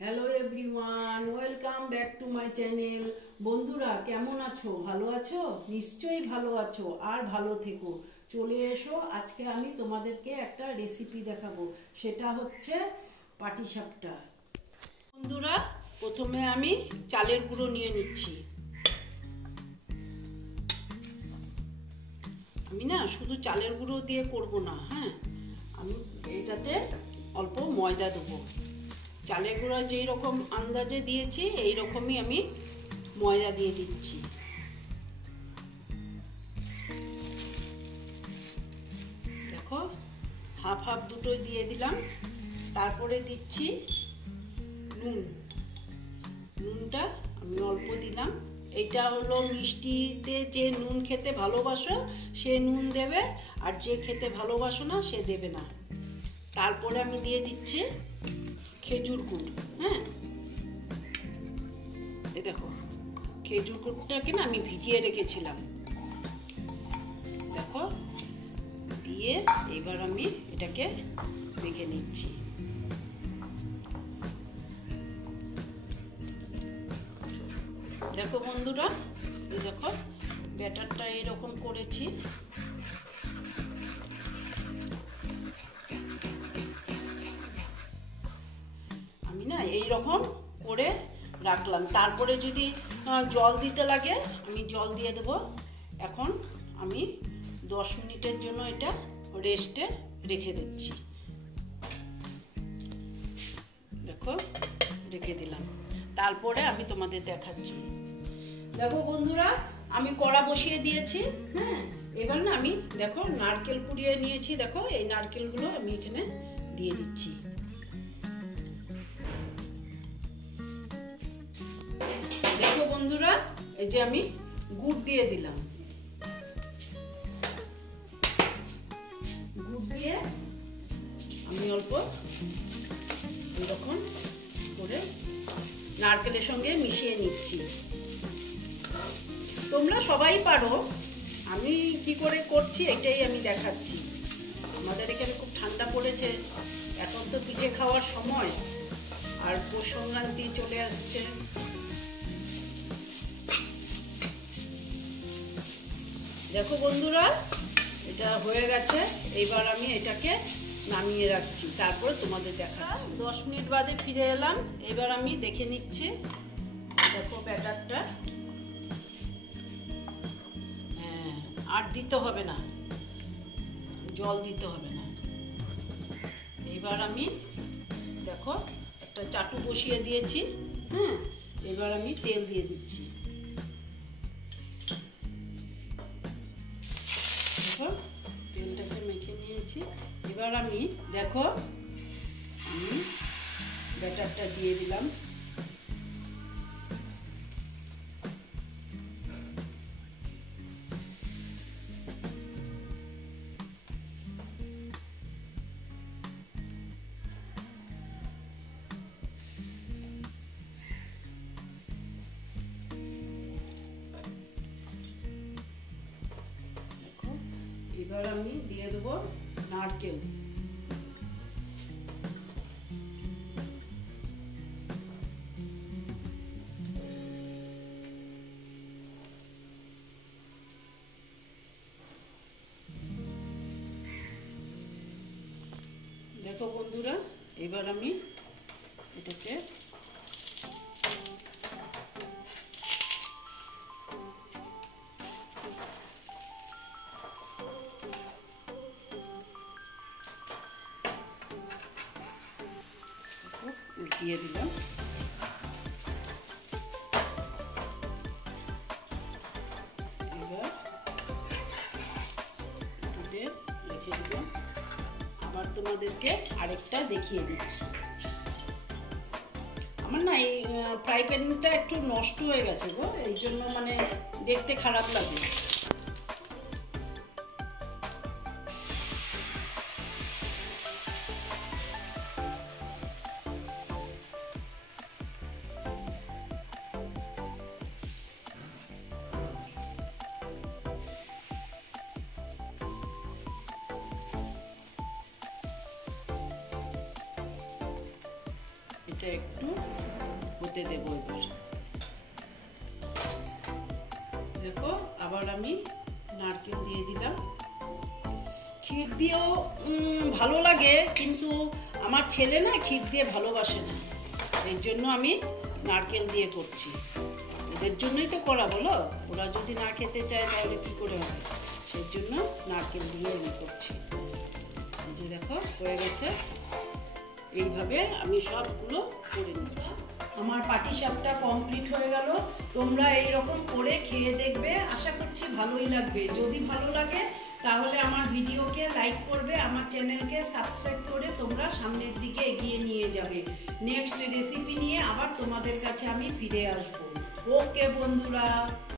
Hello everyone, welcome back to my channel. বন্ধুরা কেমন আছো? ভালো আছো? নিশ্চয়ই ভালো আছো, আর ভালো থেকো। চলে এসো, আজকে আমি তোমাদেরকে একটা রেসিপি দেখাবো। সেটা হচ্ছে পাটিসাপটা। বন্ধুরা, প্রথমে আমি চালের গুঁড়ো নিয়ে নিচ্ছি। আমি না শুধু চালের গুঁড়ো দিয়ে করব না, হ্যাঁ, আমি এটাতে অল্প ময়দা দেবো। চালের গুঁড়ো যেই রকম আন্দাজে দিয়েছি এই রকমই আমি ময়দা দিয়ে দিচ্ছি। দেখো, হাফ হাফ দুটোই দিয়ে দিলাম। তারপরে দিচ্ছি নুন। নুনটা আমি অল্প দিলাম। এটা হলো মিষ্টিতে যে নুন খেতে ভালোবাসো সে নুন দেবে, আর যে খেতে ভালোবাসো না সে দেবে না। তারপরে আমি দিয়ে দিচ্ছি খেজুর গুড়। হ্যাঁ, এই দেখো, খেজুর গুড়টাকে না আমি ভিজিয়ে রেখেছিলাম। দেখো, দিয়ে এবার আমি এটাকে মেখে নিচ্ছি। দেখো বন্ধুরা, এই দেখো ব্যাটারটা এরকম করেছি। আমি না এই রকম করে রাখলাম। তারপরে যদি জল দিতে লাগে আমি জল দিয়ে দেবো। এখন আমি 10 মিনিটের জন্য এটা রেস্টে রেখে দিচ্ছি। দেখো, রেখে দিলাম। তারপরে আমি তোমাদের দেখাচ্ছি। দেখো বন্ধুরা, আমি কড়া বসিয়ে দিয়েছি। হ্যাঁ, এবার না আমি দেখো নারকেল কুড়িয়ে নিয়েছি। দেখো, এই নারকেলগুলো আমি এখানে দিয়ে দিচ্ছি। দেখো বন্ধুরা, এই যে আমি গুড় দিয়ে দিলাম। গুড় দিয়ে আমি অল্প এরকম করে নারকেলের সঙ্গে মিশিয়ে নিচ্ছি। তোমরা সবাই পারো, আমি কি করে করছি এটাই আমি দেখাচ্ছি। আমাদের এখানে খুব ঠান্ডা পড়েছে, এখন তো পিঠে খাওয়ার সময়, আর পৌষ সংক্রান্তি চলে আসছে। দেখো বন্ধুরা, এটা হয়ে গেছে। এইবার আমি এটাকে নামিয়ে রাখছি, তারপরে তোমাদের দেখাচ্ছি। 10 মিনিট বাদে ফিরে এলাম। এবার আমি দেখে নিচ্ছি। দেখো ব্যাটারটা, হ্যাঁ, আর দিতে হবে না, জল দিতে হবে না। এবার আমি দেখো একটা চাটু বসিয়ে দিয়েছি। হ্যাঁ, এবার আমি তেল দিয়ে দিচ্ছি। দেখো, তেলটাকে মেখে নিয়েছি। এবার আমি দেখো আমি ব্যাটারটা দিয়ে দিলাম। দেখো, এবার আমি দিয়ে দেবো নারকেল। দেখো বন্ধুরা, এবার আমি এটাকে উল্টিয়ে দিলাম। এবার তুলে রেখে দিলাম। আবার তোমাদেরকে আরেকটা দেখিয়ে দিচ্ছি। আমার না এই ফ্রাই প্যানটা একটু নষ্ট হয়ে গেছে গো, এই জন্য মানে দেখতে খারাপ লাগে। এটা এটা একটু হতে দেবো। এবার দেখো আবার আমি নারকেল দিয়ে দিলাম। ক্ষীর দিয়েও ভালো লাগে, কিন্তু আমার ছেলে না ক্ষীর দিয়ে ভালোবাসে না, এই জন্য আমি নারকেল দিয়ে করছি। ওদের জন্যই তো করা, বলো, ওরা যদি না খেতে চায় তাহলে কি করে হবে, সেই জন্য নারকেল দিয়ে আমি করছি। এই যে দেখো হয়ে গেছে, এইভাবে আমি সবগুলো করে নিচ্ছি। আমার পাটিসাপটা কমপ্লিট হয়ে গেল। তোমরা এইরকম করে খেয়ে দেখবে, আশা করছি ভালোই লাগবে। যদি ভালো লাগে তাহলে আমার ভিডিওকে লাইক করবে, আমার চ্যানেলকে সাবস্ক্রাইব করে তোমরা সামনের দিকে এগিয়ে নিয়ে যাবে। নেক্সট রেসিপি নিয়ে আবার তোমাদের কাছে আমি ফিরে আসবো। ওকে বন্ধুরা।